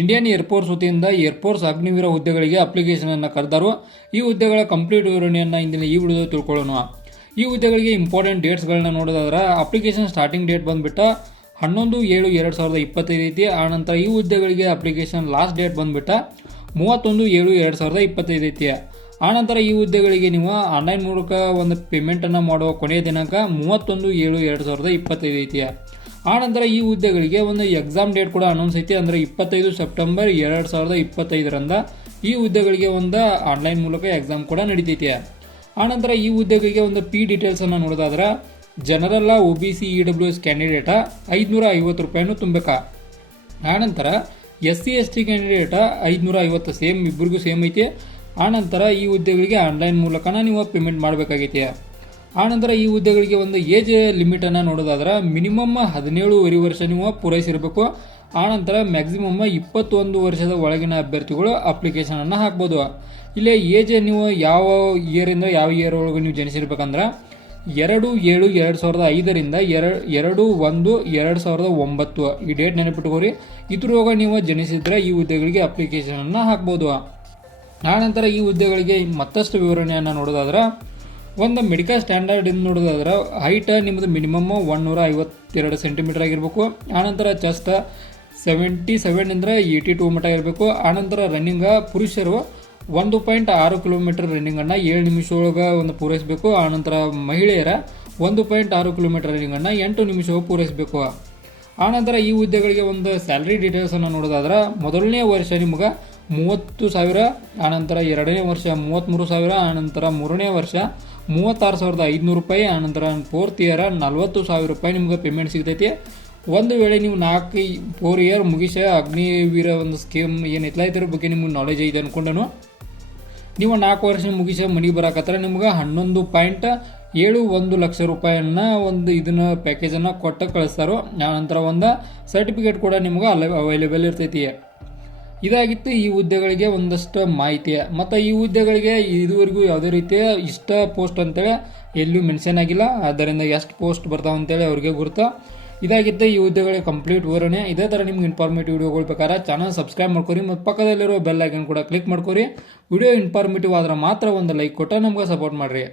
Indian air force ವತಿಯಿಂದ air force Agniveer ಹುದ್ದೆಗಳಿಗೆ application ಅನ್ನು ಕರೆದರು. ಈ ಹುದ್ದೆಗಳ ಕಂಪ್ಲೀಟ್ ವಿವರಣೆಯನ್ನು ಇಂದಿನ ಈ ವಿಡಿಯೋ ತಿಳ್ಕೊಳ್ಳೋಣ. ಈ ಹುದ್ದೆಗಳಿಗೆ ಇಂಪಾರ್ಟೆಂಟ್ ಡೇಟ್ಸ್ಗಳನ್ನ ನೋಡೋದಾದ್ರೆ ಅಪ್ಲಿಕೇಶನ್ ಸ್ಟಾರ್ಟಿಂಗ್ ಡೇಟ್ ಬಂದ್ಬಿಟ್ಟು ಹನ್ನೊಂದು ಏಳು ಎರಡು ಸಾವಿರದ ಇಪ್ಪತ್ತೈದು ಐತಿ. ಆನಂತರ ಈ ಹುದ್ದೆಗಳಿಗೆ ಅಪ್ಲಿಕೇಶನ್ ಲಾಸ್ಟ್ ಡೇಟ್ ಬಂದ್ಬಿಟ್ಟು ಮೂವತ್ತೊಂದು ಏಳು ಎರಡು ಸಾವಿರದ ಇಪ್ಪತ್ತೈದು ಐತಿ. ಆನಂತರ ಈ ಹುದ್ದೆಗಳಿಗೆ ನೀವು ಆನ್ಲೈನ್ ಮೂಲಕ ಒಂದು ಪೇಮೆಂಟನ್ನು ಮಾಡುವ ಕೊನೆಯ ದಿನಾಂಕ ಮೂವತ್ತೊಂದು ಏಳು ಎರಡು ಸಾವಿರದ ಇಪ್ಪತ್ತೈದು ಐತಿ. ಆನಂತರ ಈ ಹುದ್ದೆಗಳಿಗೆ ಒಂದು ಎಕ್ಸಾಮ್ ಡೇಟ್ ಕೂಡ ಅನೌನ್ಸ್ ಐತಿ. ಅಂದರೆ ಇಪ್ಪತ್ತೈದು ಸೆಪ್ಟೆಂಬರ್ ಎರಡು ಸಾವಿರದ ಇಪ್ಪತ್ತೈದರಿಂದ ಈ ಹುದ್ದೆಗಳಿಗೆ ಒಂದು ಆನ್ಲೈನ್ ಮೂಲಕ ಎಕ್ಸಾಮ್ ಕೂಡ ನಡೀತೈತಿ. ಆನಂತರ ಈ ಹುದ್ದೆಗಳಿಗೆ ಒಂದು ಪಿ ಡೀಟೇಲ್ಸನ್ನು ನೋಡೋದಾದ್ರೆ, ಜನರಲ್ಲ O B C E W S candidate ಐದುನೂರ ಐವತ್ತು ರೂಪಾಯಿನೂ ತುಂಬಬೇಕಾ ಆನಂತರ S C S T candidate ಐದುನೂರ ಐವತ್ತು ಸೇಮ್ ಇಬ್ಬರಿಗೂ ಸೇಮ್ ಐತಿ. ಆನಂತರ ಈ ಹುದ್ದೆಗಳಿಗೆ ಆನ್ಲೈನ್ ಮೂಲಕನ ನೀವು ಪೇಮೆಂಟ್ ಮಾಡಬೇಕಾಗೈತಿ. ಆನಂತರ ಈ ಹುದ್ದೆಗಳಿಗೆ ಒಂದು ಏಜ್ ಲಿಮಿಟನ್ನು ನೋಡೋದಾದ್ರೆ ಮಿನಿಮಮ್ ಹದಿನೇಳುವರೆ ವರ್ಷ ನೀವು ಪೂರೈಸಿರಬೇಕು. ಆನಂತರ ಮ್ಯಾಕ್ಸಿಮಮ್ ಇಪ್ಪತ್ತೊಂದು ವರ್ಷದ ಒಳಗಿನ ಅಭ್ಯರ್ಥಿಗಳು ಅಪ್ಲಿಕೇಶನನ್ನು ಹಾಕ್ಬೋದು. ಇಲ್ಲೇ ಏಜ್ ನೀವು ಯಾವ ಇಯರಿಂದ ಯಾವ ಇಯರ್ ಒಳಗೆ ನೀವು ಜನಿಸಿರ್ಬೇಕಂದ್ರೆ ಎರಡು ಏಳು ಎರಡು ಸಾವಿರದ ಐದರಿಂದ ಎರಡು ಎರಡು ಒಂದು ಎರಡು ಸಾವಿರದ ಒಂಬತ್ತು ಈ ಡೇಟ್ ನೆನಪಿಟ್ಕೋರಿ. ಇದ್ರೊಳಗೆ ನೀವು ಜನಿಸಿದ್ರೆ ಈ ಹುದ್ದೆಗಳಿಗೆ ಅಪ್ಲಿಕೇಶನನ್ನು ಹಾಕ್ಬೋದು. ಆನಂತರ ಈ ಹುದ್ದೆಗಳಿಗೆ ಮತ್ತಷ್ಟು ವಿವರಣೆಯನ್ನು ನೋಡೋದಾದ್ರೆ ಒಂದು ಮೆಡಿಕಲ್ ಸ್ಟ್ಯಾಂಡರ್ಡ್ ಇಂದ ನೋಡೋದಾದ್ರೆ ಹೈಟ್ ನಿಮ್ಮದು ಮಿನಿಮಮ್ ಒನ್ನೂರ ಐವತ್ತೆರಡು ಸೆಂಟಿಮೀಟರ್ ಆಗಿರಬೇಕು, ಆನಂತರ ಚೆಸ್ಟ್ ಸೆವೆಂಟಿ ಸೆವೆನ್ ಅಂದರೆ ಏಯ್ಟಿ ಟೂ ಮಟ್ಟ ಇರಬೇಕು, ಆನಂತರ ರನ್ನಿಂಗ್ ಪುರುಷರು ಒಂದು ಪಾಯಿಂಟ್ ಆರು ಕಿಲೋಮೀಟರ್ ರನ್ನಿಂಗನ್ನು ಏಳು ನಿಮಿಷ ಒಳಗೆ ಒಂದು ಪೂರೈಸಬೇಕು, ಆನಂತರ ಮಹಿಳೆಯರ ಒಂದು ಪಾಯಿಂಟ್ ಆರು ಕಿಲೋಮೀಟರ್ ರನ್ನಿಂಗನ್ನು ಎಂಟು ನಿಮಿಷ ಪೂರೈಸಬೇಕು. ಆನಂತರ ಈ ಹುದ್ದೆಗಳಿಗೆ ಒಂದು ಸ್ಯಾಲ್ರಿ ಡೀಟೇಲ್ಸನ್ನು ನೋಡೋದಾದ್ರೆ ಮೊದಲನೇ ವರ್ಷ ನಿಮ್ಗೆ ಮೂವತ್ತು ಸಾವಿರ, ಆನಂತರ ಎರಡನೇ ವರ್ಷ ಮೂವತ್ತ್ಮೂರು ಸಾವಿರ, ಆನಂತರ ಮೂರನೇ ವರ್ಷ ಮೂವತ್ತಾರು ಸಾವಿರದ ಐದುನೂರು ರೂಪಾಯಿ, ಆನಂತರ ಫೋರ್ತ್ ಇಯರ ನಲ್ವತ್ತು ಸಾವಿರ ರೂಪಾಯಿ ನಿಮ್ಗೆ ಪೇಮೆಂಟ್ ಸಿಗ್ತೈತಿ. ಒಂದು ವೇಳೆ ನೀವು ನಾಲ್ಕು ಫೋರ್ ಇಯರ್ ಮುಗಿಸ ಅಗ್ನಿವೀರ ಒಂದು ಸ್ಕೀಮ್ ಏನೈತಲ್ಲ ಇದ್ರ ಬಗ್ಗೆ ನಿಮ್ಗೆ ನಾಲೆಜ್ ಐತೆ ಅಂದ್ಕೊಂಡನು ನೀವು ನಾಲ್ಕು ವರ್ಷ ಮುಗಿಸ ಮನೆಗೆ ಬರಕತ್ತರ ನಿಮ್ಗೆ ಹನ್ನೊಂದು ಪಾಯಿಂಟ್ ಏಳು ಒಂದು ಲಕ್ಷ ರೂಪಾಯಿಯನ್ನ ಒಂದು ಇದನ್ನ ಪ್ಯಾಕೇಜನ್ನು ಕೊಟ್ಟು ಕಳಿಸ್ತಾರೋ, ಆನಂತರ ಒಂದು ಸರ್ಟಿಫಿಕೇಟ್ ಕೂಡ ನಿಮ್ಗೆ ಅಲ್ಲ ಅವೈಲೇಬಲ್ ಇರ್ತೈತಿ. ಇದಾಗಿತ್ತು ಈ ಹುದ್ದೆಗಳಿಗೆ ಒಂದಷ್ಟು ಮಾಹಿತಿ. ಮತ್ತು ಈ ಹುದ್ದೆಗಳಿಗೆ ಇದುವರೆಗೂ ಯಾವುದೇ ರೀತಿಯ ಇಷ್ಟ ಪೋಸ್ಟ್ ಅಂತೇಳಿ ಎಲ್ಲೂ ಮೆನ್ಷನ್ ಆಗಿಲ್ಲ. ಆದ್ದರಿಂದ ಎಷ್ಟು ಪೋಸ್ಟ್ ಬರ್ತಾವೆ ಅಂತೇಳಿ ಅವ್ರಿಗೆ ಗುರುತು. ಇದಾಗಿತ್ತು ಈ ಹುದ್ದೆಗಳ ಕಂಪ್ಲೀಟ್ ವಿವರಣೆ. ಇದೇ ಥರ ನಿಮ್ಗೆ ಇನ್ಫಾರ್ಮೇಟಿವ್ ವಿಡಿಯೋಗಳು ಬೇಕಾದ್ರೆ ಚಾನಲ್ ಸಬ್ಸ್ಕ್ರೈಬ್ ಮಾಡ್ಕೊರಿ. ಮತ್ತು ಪಕ್ಕದಲ್ಲಿರೋ ಬೆಲ್ ಐಕನ್ ಕೂಡ ಕ್ಲಿಕ್ ಮಾಡ್ಕೊರಿ. ವಿಡಿಯೋ ಇನ್ಫಾರ್ಮೇಟಿವ್ ಆದರೆ ಮಾತ್ರ ಒಂದು ಲೈಕ್ ಕೊಟ್ಟರೆ ನಮ್ಗೆ ಸಪೋರ್ಟ್ ಮಾಡಿರಿ.